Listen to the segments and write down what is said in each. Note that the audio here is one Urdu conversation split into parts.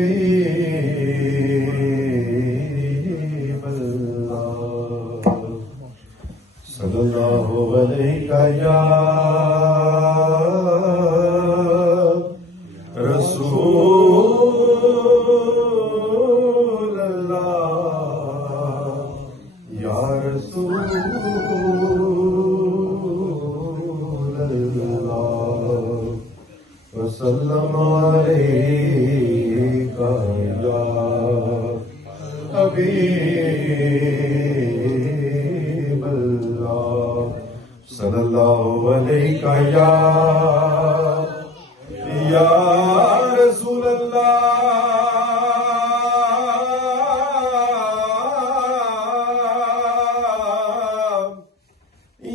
حبیب اللہ صلی اللہ علیہ یا رسول اللہ یا رسول اللہ وسلم علیک یا حبیب اللہ صلی اللہ علیہ یا رسول اللہ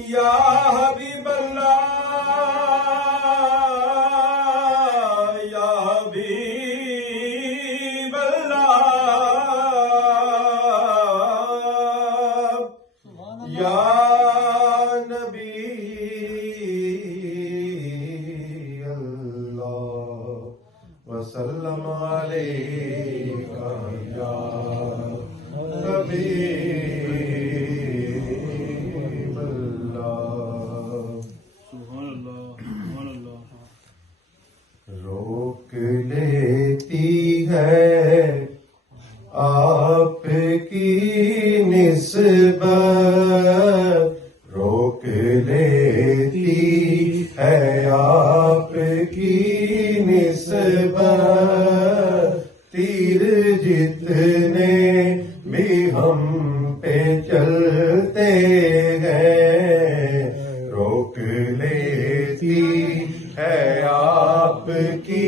یا حبیب اللہ یا حبیب اللہ یا نبی وسلم علیک یا حبیب اللہ سبحان اللہ سبحان اللہ روک لیتی ہے آپ کی نسبت روک لیتی ہے آپ کی نسبت تیر جتنے بھی ہم پہ چلتے ہیں روک لیتی ہے آپ کی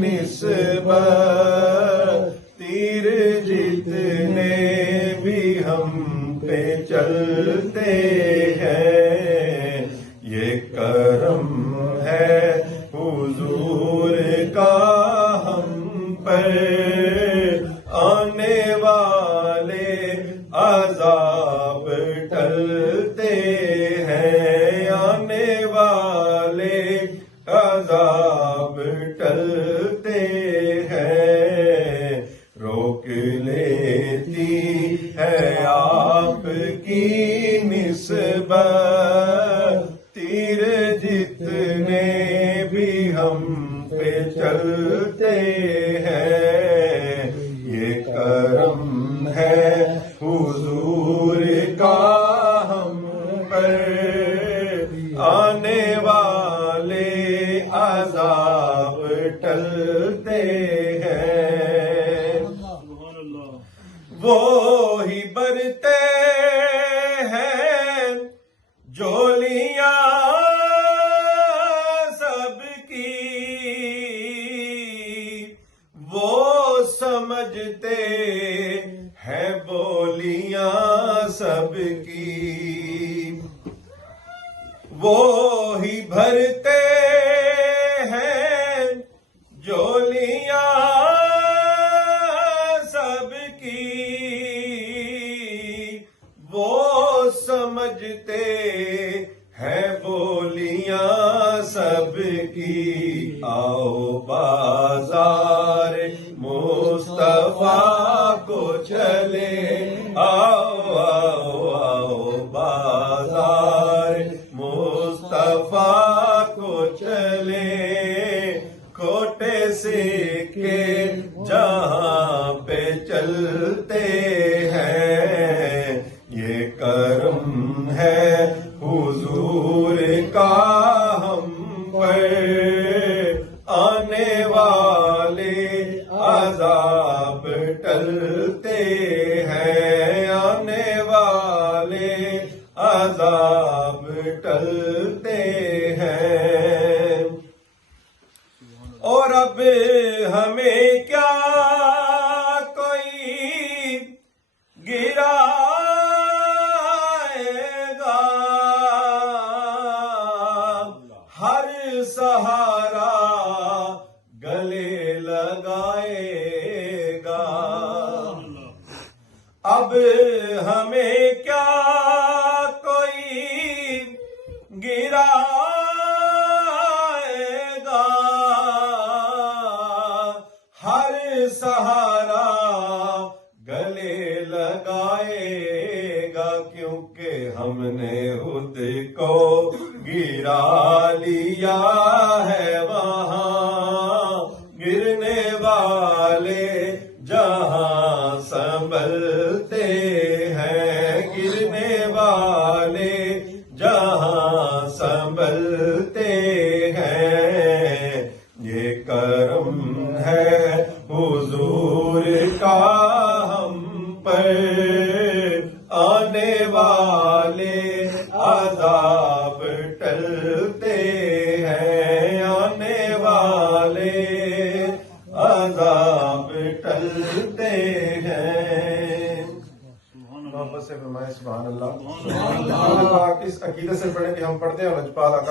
نسبت تیر جتنے بھی ہم پہ چلتے ہیں یہ کرم ہے حضور کا ہم پر آنے والے عذاب ٹلتے ہیں آنے والے عذاب ٹلتے ہیں روک لیتی ہے آپ کی نسبت تیر جتنے بھی ہم پہ چلتے ہیں یہ کرم ہے حضور کا ہم پر آنے والے عذاب ٹلتے ہیں وہی برتے ہیں جولیاں سب کی وہ سمجھتے ہیں بولیاں سب کی وہی بھرتے ہیں جولیاں سب کی وہ سمجھتے ہیں بولیاں سب کی آؤ بازار مصطفیٰ کو چلے آؤ آؤ آؤ بازار مصطفیٰ کو چلے کھوٹے سکے جہاں پہ چلتے ہیں یہ کرم ہے حضور کا ہم پر آنے والے عذاب ٹلتے ہیں آنے والے عذاب ٹلتے ہیں اور اب ہمیں کیا کوئی گرائے گا ہر سہارا گلے لگائے گا اب ہمیں کیا کوئی گرائے گا ہر سہارا گلے لگائے گا، کیونکہ ہم نے خود کو گرا لیا ہے وہاں، گرنے والے جہاں سنبھلتے ہیں، گرنے والے جہاں سنبھلتے ہیں، یہ کرم ہے حضور کا ہم پر، آنے والے عذاب ٹلتے ہیں، آنے والے عذاب ٹلتے ہیں۔ محبت سے فرمائے سبحان اللہ۔ اس عقیدے سے پڑھیں کہ ہم پڑھتے ہیں اور لجپال آقا